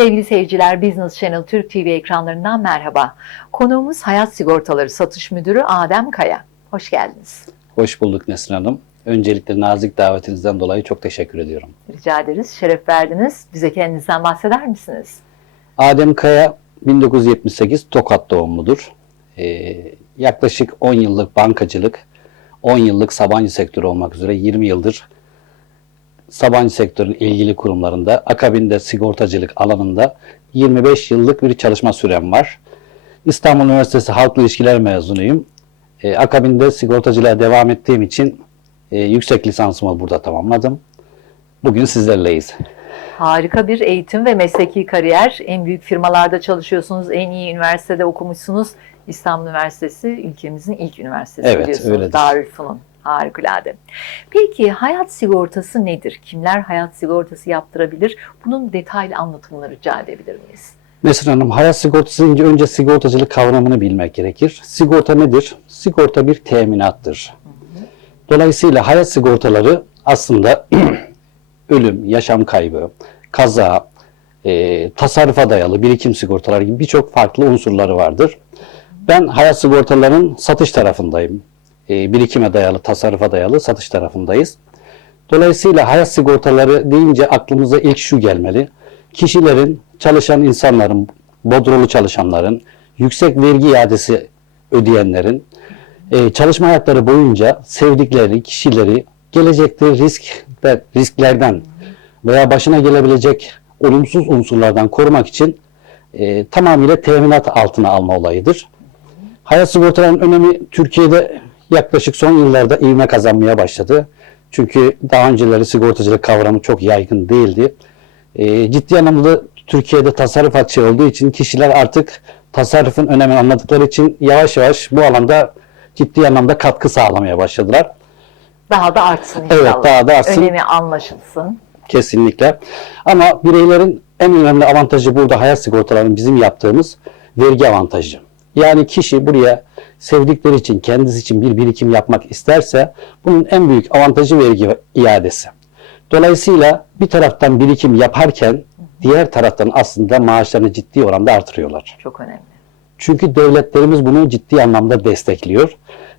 Sevgili seyirciler, Business Channel Türk TV ekranlarından merhaba. Konuğumuz Hayat Sigortaları Satış Müdürü Adem Kaya. Hoş geldiniz. Hoş bulduk Nesrin Hanım. Öncelikle nazik davetinizden dolayı çok teşekkür ediyorum. Rica ederiz, şeref verdiniz. Bize kendinizden bahseder misiniz? Adem Kaya 1978 Tokat doğumludur. Ee, yaklaşık 10 yıllık bankacılık, 10 yıllık Sabancı sektörü olmak üzere 20 yıldır Sabancı sektörün ilgili kurumlarında, akabinde sigortacılık alanında 25 yıllık bir çalışma sürem var. İstanbul Üniversitesi Halkla İlişkiler mezunuyum. Ee, akabinde sigortacılığa devam ettiğim için e, yüksek lisansımı burada tamamladım. Bugün sizlerleyiz. Harika bir eğitim ve mesleki kariyer. En büyük firmalarda çalışıyorsunuz, en iyi üniversitede okumuşsunuz. İstanbul Üniversitesi ülkemizin ilk üniversitesi Evet, biliyorsunuz. Darülfünun. Harikulade. Peki hayat sigortası nedir? Kimler hayat sigortası yaptırabilir? Bunun detaylı anlatımını rica edebilir miyiz? Nesrin Hanım, hayat sigortası deyince önce sigortacılık kavramını bilmek gerekir. Sigorta nedir? Sigorta bir teminattır. Dolayısıyla hayat sigortaları aslında ölüm, yaşam kaybı, kaza, e, tasarrufa dayalı birikim sigortaları gibi birçok farklı unsurları vardır. Ben hayat sigortalarının satış tarafındayım. E, birikime dayalı, tasarrufa dayalı satış tarafındayız. Dolayısıyla hayat sigortaları deyince aklımıza ilk şu gelmeli. Kişilerin, çalışan insanların, bodrolu çalışanların, yüksek vergi iadesi ödeyenlerin e, çalışma hayatları boyunca sevdikleri kişileri gelecekte risk risklerden veya başına gelebilecek olumsuz unsurlardan korumak için e, tamamıyla teminat altına alma olayıdır. Hayat sigortalarının önemi Türkiye'de yaklaşık son yıllarda ivme kazanmaya başladı. Çünkü daha önceleri sigortacılık kavramı çok yaygın değildi. E, ciddi anlamda Türkiye'de tasarruf açığı olduğu için kişiler artık tasarrufun önemini anladıkları için yavaş yavaş bu alanda ciddi anlamda katkı sağlamaya başladılar. Daha da artsın Evet, inşallah. daha da artsın. Önemi anlaşılsın. Kesinlikle. Ama bireylerin en önemli avantajı burada hayat sigortalarının bizim yaptığımız vergi avantajı. Yani kişi buraya sevdikleri için, kendisi için bir birikim yapmak isterse bunun en büyük avantajı vergi iadesi. Dolayısıyla bir taraftan birikim yaparken diğer taraftan aslında maaşlarını ciddi oranda artırıyorlar. Çok önemli. Çünkü devletlerimiz bunu ciddi anlamda destekliyor.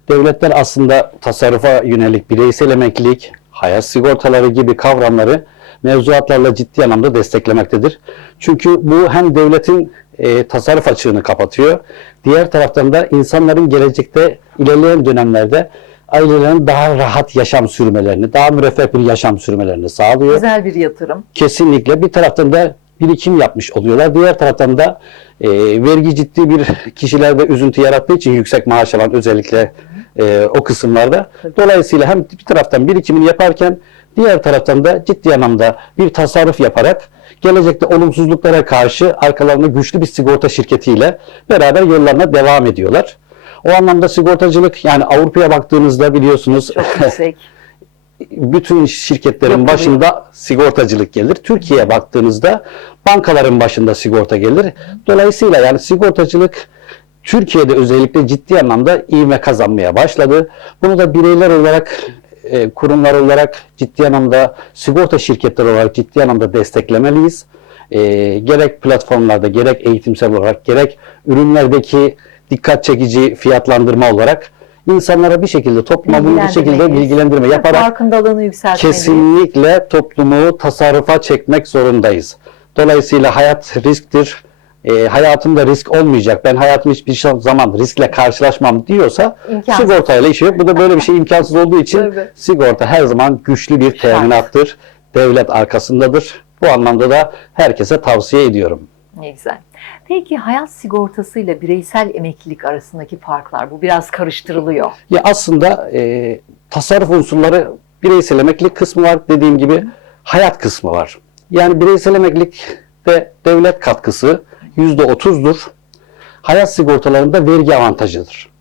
Devletler aslında tasarrufa yönelik bireysel emeklilik, hayat sigortaları gibi kavramları mevzuatlarla ciddi anlamda desteklemektedir. Çünkü bu hem devletin e, tasarruf açığını kapatıyor, diğer taraftan da insanların gelecekte ilerleyen dönemlerde ailelerin daha rahat yaşam sürmelerini, daha müreffeh bir yaşam sürmelerini sağlıyor. Güzel bir yatırım. Kesinlikle bir taraftan da birikim yapmış oluyorlar. Diğer taraftan da e, vergi ciddi bir kişilerde üzüntü yarattığı için yüksek maaş alan özellikle e, o kısımlarda. Dolayısıyla hem bir taraftan birikimini yaparken diğer taraftan da ciddi anlamda bir tasarruf yaparak gelecekte olumsuzluklara karşı arkalarında güçlü bir sigorta şirketiyle beraber yollarına devam ediyorlar. O anlamda sigortacılık yani Avrupa'ya baktığınızda biliyorsunuz Çok yüksek. bütün şirketlerin başında sigortacılık gelir. Türkiye'ye baktığınızda bankaların başında sigorta gelir. Dolayısıyla yani sigortacılık Türkiye'de özellikle ciddi anlamda ivme kazanmaya başladı. Bunu da bireyler olarak, e, kurumlar olarak ciddi anlamda sigorta şirketleri olarak ciddi anlamda desteklemeliyiz. E, gerek platformlarda, gerek eğitimsel olarak, gerek ürünlerdeki dikkat çekici fiyatlandırma olarak insanlara bir şekilde topluma bunu bir şekilde bilgilendirme yaparak Farkındalığını yükseltmeliyiz. kesinlikle toplumu tasarrufa çekmek zorundayız. Dolayısıyla hayat risktir. E, hayatımda risk olmayacak. Ben hayatım hiçbir şey- zaman riskle karşılaşmam diyorsa İmkansız. sigortayla işi yok. Bu da böyle bir şey imkansız olduğu için Tabii. sigorta her zaman güçlü bir teminattır. Devlet arkasındadır. Bu anlamda da herkese tavsiye ediyorum. Ne güzel. Peki hayat sigortasıyla bireysel emeklilik arasındaki farklar bu biraz karıştırılıyor. Ya aslında e, tasarruf unsurları bireysel emeklilik kısmı var. Dediğim gibi hayat kısmı var. Yani bireysel emeklilikte devlet katkısı yüzde otuzdur. Hayat sigortalarında vergi avantajıdır.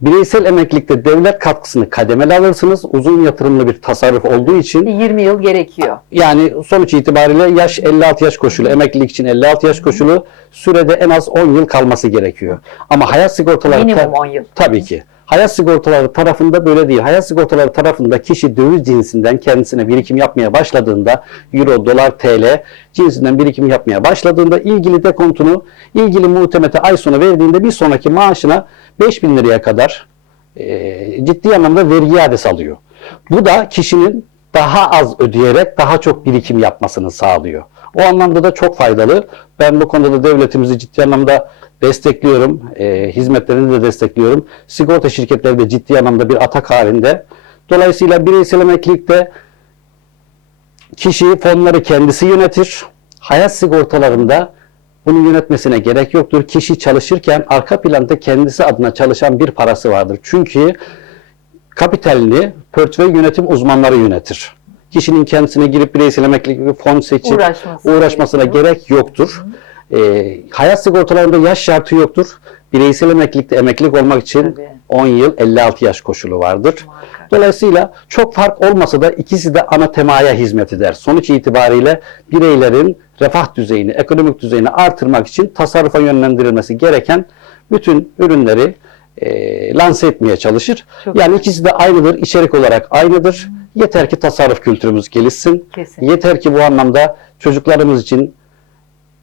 Bireysel emeklilikte devlet katkısını kademeli alırsınız. Uzun yatırımlı bir tasarruf olduğu için 20 yıl gerekiyor. yani sonuç itibariyle yaş 56 yaş koşulu, emeklilik için 56 yaş koşulu sürede en az 10 yıl kalması gerekiyor. Ama hayat sigortaları Minimum 10 yıl. Tabii ki. Hayat sigortaları tarafında böyle değil. Hayat sigortaları tarafında kişi döviz cinsinden kendisine birikim yapmaya başladığında euro, dolar, TL cinsinden birikim yapmaya başladığında ilgili dekontunu ilgili muhtemete ay sonu verdiğinde bir sonraki maaşına 5000 liraya kadar e, ciddi anlamda vergi iadesi alıyor. Bu da kişinin daha az ödeyerek daha çok birikim yapmasını sağlıyor. O anlamda da çok faydalı. Ben bu konuda da devletimizi ciddi anlamda destekliyorum. E, hizmetlerini de destekliyorum. Sigorta şirketleri de ciddi anlamda bir atak halinde. Dolayısıyla bireysel emeklilikte kişi fonları kendisi yönetir. Hayat sigortalarında bunu yönetmesine gerek yoktur. Kişi çalışırken arka planda kendisi adına çalışan bir parası vardır. Çünkü kapitalini portföy yönetim uzmanları yönetir. Kişinin kendisine girip bireysel emeklilik fon seçip Uğraşması uğraşmasına gerekiyor. gerek yoktur. Ee, hayat sigortalarında yaş şartı yoktur. Bireysel emeklilikte emeklilik olmak için Tabii. 10 yıl 56 yaş koşulu vardır. Muhakkak. Dolayısıyla çok fark olmasa da ikisi de ana temaya hizmet eder. Sonuç itibariyle bireylerin refah düzeyini, ekonomik düzeyini artırmak için tasarrufa yönlendirilmesi gereken bütün ürünleri e, lanse etmeye çalışır. Çok yani güzel. ikisi de aynıdır, içerik olarak aynıdır. Yeter ki tasarruf kültürümüz gelişsin. Kesinlikle. Yeter ki bu anlamda çocuklarımız için,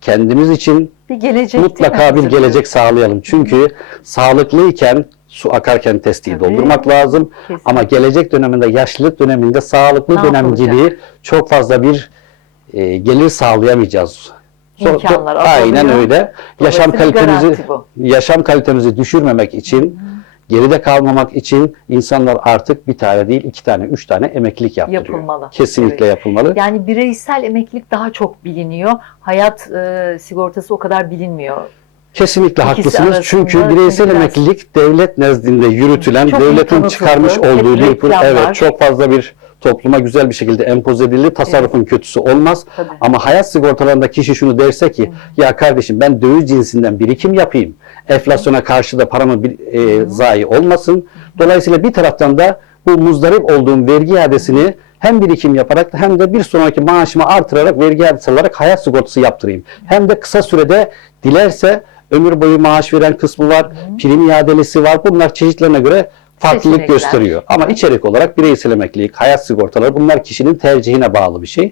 kendimiz için Bir gelecek mutlaka bir gelecek sağlayalım. Çünkü sağlıklıyken su akarken testiyi Tabii. doldurmak lazım. Kesin. Ama gelecek döneminde, yaşlılık döneminde sağlıklı Ne dönem yapılacak? gibi çok fazla bir e, gelir sağlayamayacağız. So- İmkanlar so- aynen öyle. Yaşam kalitemizi yaşam kalitemizi düşürmemek için geride kalmamak için insanlar artık bir tane değil iki tane, üç tane emeklilik yaptırıyor. Yapılmalı. Kesinlikle Evet. yapılmalı. Yani bireysel emeklilik daha çok biliniyor. Hayat e, sigortası o kadar bilinmiyor. Kesinlikle İkisi haklısınız. Çünkü bireysel biraz- emeklilik devlet nezdinde yürütülen, Çok devletin çıkarmış olduğu bir evet çok fazla bir topluma güzel bir şekilde empoze edildi. Tasarrufun kötüsü olmaz. Tabii. Ama hayat sigortalarında kişi şunu derse ki ya kardeşim ben döviz cinsinden birikim yapayım. Enflasyona karşı da paramı bir, e, zayi olmasın. Dolayısıyla bir taraftan da bu muzdarip olduğum vergi iadesini hem birikim yaparak hem de bir sonraki maaşımı artırarak vergi iadesi alarak hayat sigortası yaptırayım. Hem de kısa sürede dilerse ömür boyu maaş veren kısmı var, prim iadelisi var. Bunlar çeşitlerine göre farklılık gösteriyor. Ama içerik olarak bireysel emeklilik, hayat sigortaları bunlar kişinin tercihine bağlı bir şey.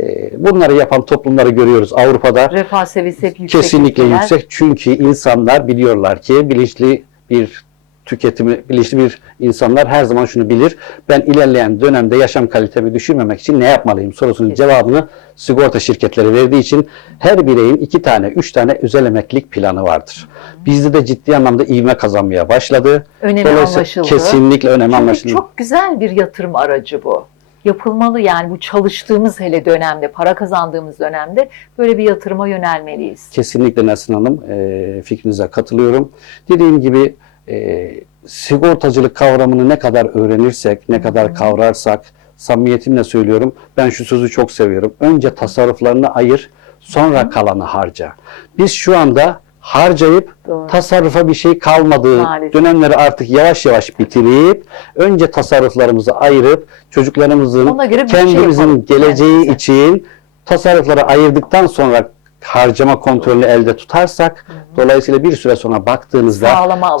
Ee, Bunları yapan toplumları görüyoruz Avrupa'da. Refah seviyesi hep yüksek. Kesinlikle ülkeler. yüksek. Çünkü insanlar biliyorlar ki bilinçli bir tüketimi, bilinçli bir insanlar her zaman şunu bilir. Ben ilerleyen dönemde yaşam kalitemi düşürmemek için ne yapmalıyım sorusunun Kesinlikle. cevabını sigorta şirketleri verdiği için her bireyin iki tane, üç tane özel emeklilik planı vardır. Bizde de ciddi anlamda ivme kazanmaya başladı. Önemi anlaşıldı. Kesinlikle önemi Çünkü anlaşıldı. çok güzel bir yatırım aracı bu. Yapılmalı yani bu çalıştığımız hele dönemde, para kazandığımız dönemde böyle bir yatırıma yönelmeliyiz. Kesinlikle Nesrin Hanım e, fikrinize katılıyorum. Dediğim gibi e, sigortacılık kavramını ne kadar öğrenirsek, ne kadar kavrarsak, samimiyetimle söylüyorum, ben şu sözü çok seviyorum. Önce tasarruflarını ayır, sonra kalanı harca. Biz şu anda harcayıp Doğru. tasarrufa bir şey kalmadığı Maalesef. dönemleri artık yavaş yavaş bitirip önce tasarruflarımızı ayırıp çocuklarımızın şey kendimizin yapalım geleceği kendimize. için tasarrufları ayırdıktan sonra harcama kontrolünü elde tutarsak dolayısıyla bir süre sonra baktığınızda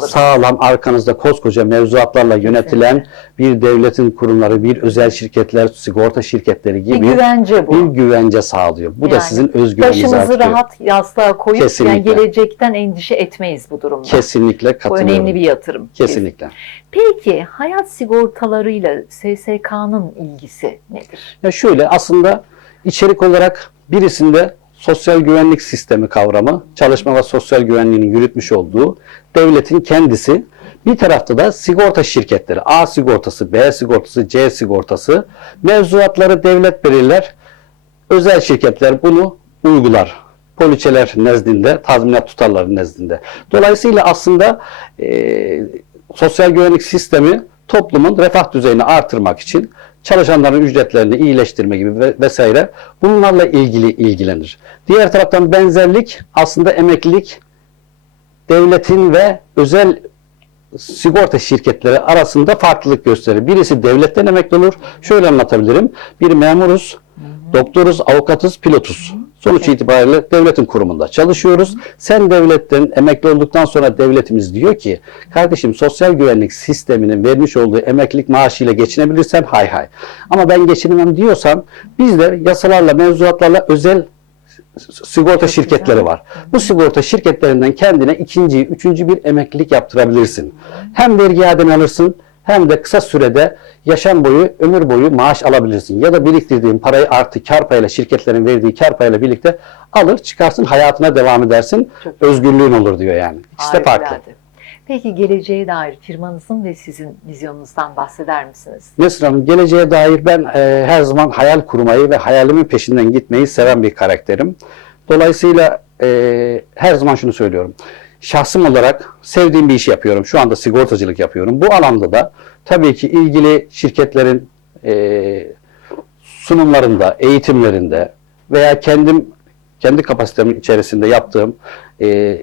sağlam arkanızda koskoca mevzuatlarla yönetilen bir devletin kurumları, bir özel şirketler, sigorta şirketleri Bir gibi güvence bu. bir güvence sağlıyor. Bu da Yani sizin özgüveninizi Başımızı artırıyor. rahat yastığa koyup yani gelecekten endişe etmeyiz bu durumda. Kesinlikle Bu katılıyorum. önemli bir yatırım. Kesinlikle. Peki hayat sigortalarıyla SSK'nın ilgisi nedir? Ya şöyle aslında içerik olarak birisinde sosyal güvenlik sistemi kavramı, çalışma ve sosyal güvenliğinin yürütmüş olduğu devletin kendisi, bir tarafta da sigorta şirketleri, A sigortası, B sigortası, C sigortası, mevzuatları devlet belirler, özel şirketler bunu uygular. Poliçeler nezdinde, tazminat tutarları nezdinde. Dolayısıyla aslında e, sosyal güvenlik sistemi toplumun refah düzeyini artırmak için çalışanların ücretlerini iyileştirme gibi ve- vesaire bunlarla ilgili ilgilenir. Diğer taraftan benzerlik aslında emeklilik devletin ve özel sigorta şirketleri arasında farklılık gösterir. Birisi devletten emekli olur. Şöyle anlatabilirim. Bir memuruz. Doktoruz, avukatız, pilotuz. Sonuç itibariyle devletin kurumunda çalışıyoruz. Sen devletten emekli olduktan sonra devletimiz diyor ki kardeşim sosyal güvenlik sisteminin vermiş olduğu emeklilik maaşıyla geçinebilirsen hay hay. Ama ben geçinemem diyorsan biz de yasalarla, mevzuatlarla özel sigorta şirketleri var. Bu sigorta şirketlerinden kendine ikinci, üçüncü bir emeklilik yaptırabilirsin. Hem vergi iadeni alırsın hem de kısa sürede yaşam boyu, ömür boyu maaş alabilirsin. Ya da biriktirdiğin parayı artı kar payıyla şirketlerin verdiği kar payıyla birlikte alır çıkarsın hayatına devam edersin. Çok Özgürlüğün olur diyor yani. İşte farklı. Harikulade. Peki geleceğe dair firmanızın ve sizin vizyonunuzdan bahseder misiniz? Nesrin Hanım geleceğe dair ben e, her zaman hayal kurmayı ve hayalimin peşinden gitmeyi seven bir karakterim. Dolayısıyla e, her zaman şunu söylüyorum. Şahsım olarak sevdiğim bir işi yapıyorum. Şu anda sigortacılık yapıyorum. Bu alanda da tabii ki ilgili şirketlerin e, sunumlarında, eğitimlerinde veya kendim kendi kapasitemin içerisinde yaptığım e,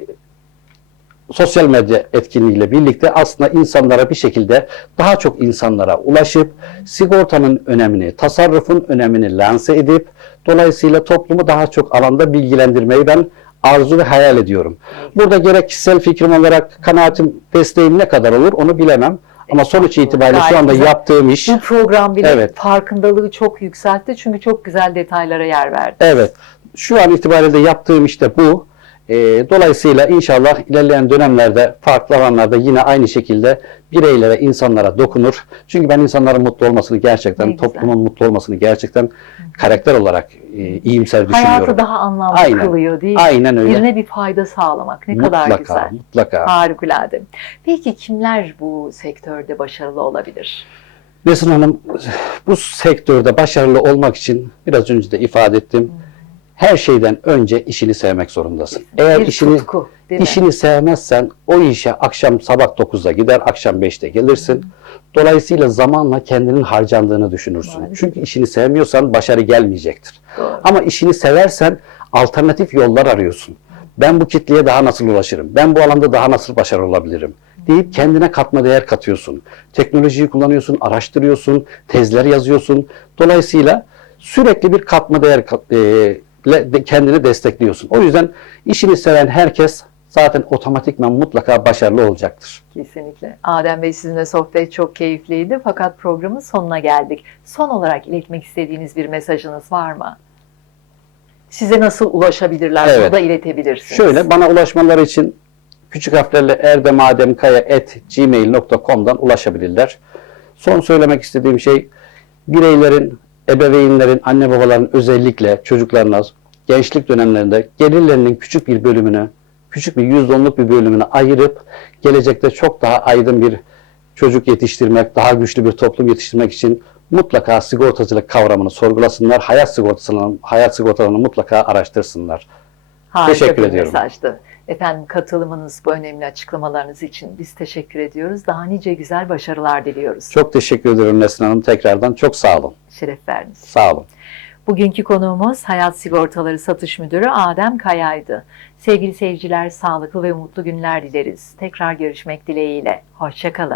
sosyal medya etkinliğiyle birlikte aslında insanlara bir şekilde daha çok insanlara ulaşıp sigortanın önemini, tasarrufun önemini lanse edip dolayısıyla toplumu daha çok alanda bilgilendirmeyi ben arzu ve hayal ediyorum. Burada gerek kişisel fikrim olarak kanaatim, desteğim ne kadar olur onu bilemem. Ama sonuç itibariyle şu Gayet anda güzel. yaptığım iş Bu program bile Evet. farkındalığı çok yükseltti çünkü çok güzel detaylara yer verdi. Evet. Şu an itibariyle yaptığım işte bu. Ee, dolayısıyla inşallah ilerleyen dönemlerde farklı alanlarda yine aynı şekilde bireylere, insanlara dokunur. Çünkü ben insanların mutlu olmasını Ne gerçekten, güzel. toplumun mutlu olmasını gerçekten karakter olarak e, iyimser düşünüyorum. Hayatı daha anlamlı Aynen. kılıyor değil mi? Aynen öyle. Birine bir fayda sağlamak ne kadar mutlaka, güzel. mutlaka. Harikulade. Peki kimler bu sektörde başarılı olabilir? Nesin Hanım, bu sektörde başarılı olmak için biraz önce de ifade ettim. Her şeyden önce işini sevmek zorundasın. Eğer bir işini tutku? İşini sevmezsen o işe akşam sabah 9'da gider, akşam 5'te gelirsin. Dolayısıyla zamanla kendinin harcandığını düşünürsün. Maalesef. Çünkü işini sevmiyorsan başarı gelmeyecektir. Doğru. Ama işini seversen alternatif yollar arıyorsun. Ben bu kitleye daha nasıl ulaşırım? Ben bu alanda daha nasıl başarılı olabilirim? deyip kendine katma değer katıyorsun. Teknolojiyi kullanıyorsun, araştırıyorsun, tezler yazıyorsun. Dolayısıyla sürekli bir katma değer kat- e, kendini destekliyorsun. O yüzden işini seven herkes zaten otomatikman mutlaka başarılı olacaktır. Kesinlikle. Adem Bey sizinle sohbet çok keyifliydi fakat programın sonuna geldik. Son olarak iletmek istediğiniz bir mesajınız var mı? Size nasıl ulaşabilirler? Bunu Evet. da iletebilirsiniz. Şöyle bana ulaşmaları için küçük harflerle erdemademkaya.gmail.com'dan ulaşabilirler. Son söylemek istediğim şey bireylerin, ebeveynlerin, anne babaların özellikle çocuklarına gençlik dönemlerinde gelirlerinin küçük bir bölümünü, küçük bir %10'luk bir bölümünü ayırıp gelecekte çok daha aydın bir çocuk yetiştirmek, daha güçlü bir toplum yetiştirmek için mutlaka sigortacılık kavramını sorgulasınlar. Hayat sigortasını, hayat sigortalarını mutlaka araştırsınlar. Harika Teşekkür bir ediyorum. mesajdı. Efendim katılımınız, bu önemli açıklamalarınız için biz teşekkür ediyoruz. Daha nice güzel başarılar diliyoruz. Çok teşekkür ederim Nesrin Hanım. Tekrardan çok sağ olun. Şeref verdiniz. Sağ olun. Bugünkü konuğumuz Hayat Sigortaları Satış Müdürü Adem Kaya'ydı. Sevgili seyirciler, sağlıklı ve mutlu günler dileriz. Tekrar görüşmek dileğiyle. Hoşçakalın.